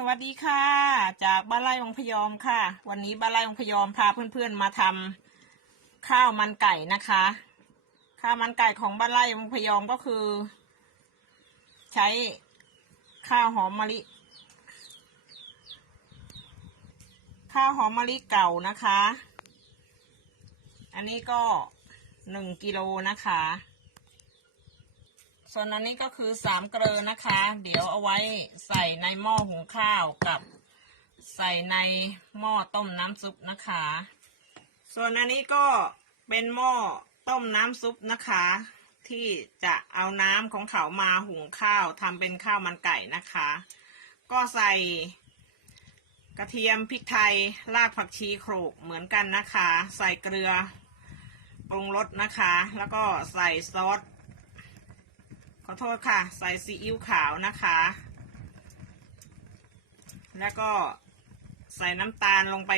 สวัสดีค่ะ จากบ้านไร่องพยอมค่ะ วันนี้บ้านไร่องพยอมพาเพื่อนๆมาทำข้าวมันไก่นะคะ ข้าวมันไก่ของบ้านไร่องพยอมก็คือ ใช้ข้าวหอมมะลิ ข้าวหอมมะลิเก่านะคะ อันนี้ก็หนึ่งกิโลนะคะ ส่วนอันนี้ก็คือสามเกลือนะคะ เดี๋ยวเอาไว้ใส่ในหม้อหุงข้าวกับ ใส่ในหม้อต้มน้ำซุปนะคะ ส่วนอันนี้ก็เป็นหม้อต้มน้ำซุปนะคะ ที่จะเอาน้ำของเขามาหุงข้าวทำเป็นข้าวมันไก่นะคะ ก็ใส่กระเทียมพริกไทยรากผักชีโขลกเหมือนกันนะคะ ใส่เกลือปรุงรสนะคะ แล้วก็ใส่ซอส ขอโทษค่ะ ใส่ซีอิ๊วขาวนะคะ แล้วก็ใส่น้ำตาลลงไป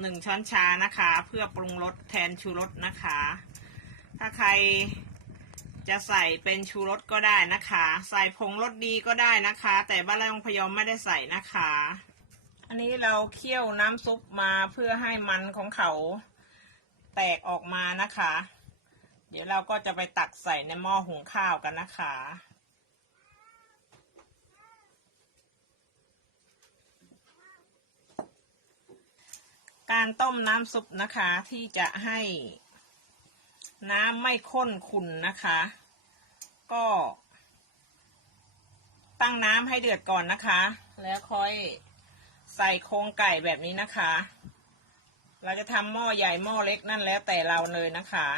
หนึ่งช้อนชานะคะ เพื่อปรุงรสแทนชูรสนะคะ ถ้าใครจะใส่เป็นชูรสก็ได้นะคะ ใส่ผงรสดีก็ได้นะคะ แต่บ้านไร่องพยอมไม่ได้ใส่นะคะ อันนี้เราเคี่ยวน้ำซุปมาเพื่อให้มันของเขาแตกออกมานะคะ เดี๋ยวเราก็จะไปตักใส่ในหม้อหุงข้าวกันนะคะ การต้มน้ำซุปนะคะที่จะให้น้ำไม่ข้นขุ่นนะคะ ก็ ตั้งน้ำให้เดือดก่อนนะคะ แล้วค่อยใส่โครงไก่แบบนี้นะคะ เราจะทำหม้อใหญ่หม้อเล็กนั่นแล้วแต่เราเลยนะคะ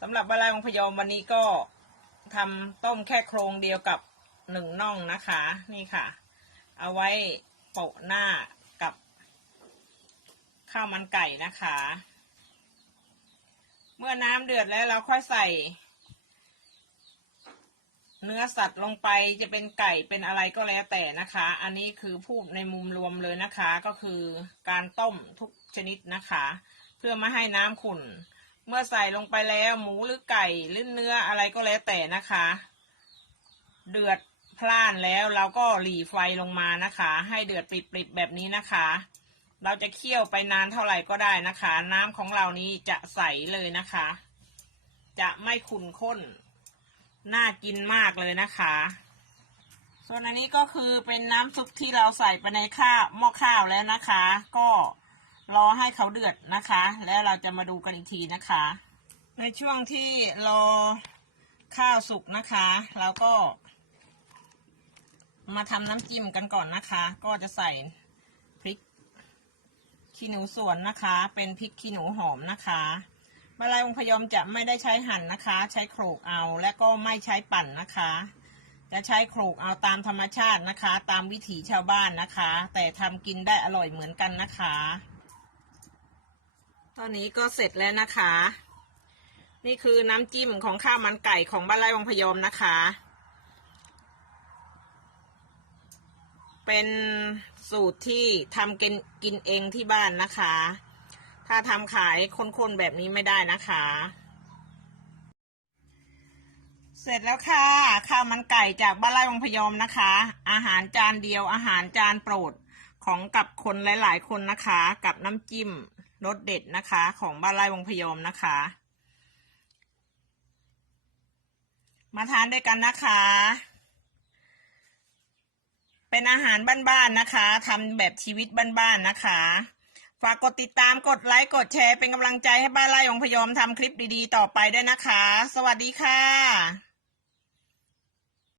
สำหรับบ้านไร่ของพยอมวันนี้ก็ทำต้มแค่โครงเดียวกับหนึ่งน่องนะคะ นี่ค่ะ เอาไว้โปะหน้ากับ ข้าวมันไก่นะคะ เมื่อน้ำเดือดแล้วเราค่อยใส่ เนื้อสัตว์ลงไปจะเป็นไก่เป็นอะไรก็แล้วแต่นะคะ อันนี้คือพูดในมุมรวมเลยนะคะ ก็คือการต้มทุกชนิดนะคะ เพื่อไม่ให้น้ำขุ่น เมื่อใส่ลงไปแล้วหมูหรือไก่หรือเนื้ออะไรก็แล้วแต่นะคะ เดือดพล่านแล้วเราก็หลีไฟลงมานะคะ ให้เดือดปริบๆแบบนี้นะคะ เราจะเคี่ยวไปนานเท่าไหร่ก็ได้นะคะ น้ำของเรานี้จะใสเลยนะคะ จะไม่ขุ่นข้น น่ากินมากเลยนะคะ ส่วนอันนี้ก็คือเป็นน้ำซุปที่เราใส่ไปในข้าวหม้อข้าวแล้วนะคะ ก็ รอให้เขาเดือดนะคะ แล้วเราจะมาดูกันอีกทีนะคะ ในช่วงที่รอข้าวสุกนะคะเราก็ มาทำน้ำจิ้มกันก่อนนะคะ ก็จะใส่พริกขี้หนูสวนนะคะ เป็นพริกขี้หนูหอมนะคะบะไลองพยอมจะไม่ได้ใช้หั่นนะคะ ใช้โขลกเอาและก็ไม่ใช้ปั่นนะคะ จะใช้โขลกเอาตามธรรมชาตินะคะ ตามวิถีชาวบ้านนะคะ แต่ทำกินได้อร่อยเหมือนกันนะคะ ตอนนี้ก็เสร็จแล้วนะคะ นี่คือน้ำจิ้มของข้าวมันไก่ของบ้านไร่วังพยอมนะคะ เป็นสูตรที่ทำกินกินเองที่บ้านนะคะ ถ้าทำขายคนๆแบบนี้ไม่ได้นะคะ เสร็จแล้วค่ะ ข้าวมันไก่จากบ้านไร่วังพยอมนะคะ อาหารจานเดียวอาหารจานโปรดของกับคนหลาย ๆ คนนะคะ กับน้ำจิ้ม รสเด็ดนะคะของบ้านไร่วงพยอมนะคะ มาทานด้วยกันนะคะ เป็นอาหารบ้านๆนะคะทำแบบชีวิตบ้านๆนะคะ ฝากกดติดตามกดไลค์กดแชร์เป็นกำลังใจให้บ้านไร่องพยอมทำคลิปดีๆ ต่อไปด้วยนะคะ สวัสดีค่ะ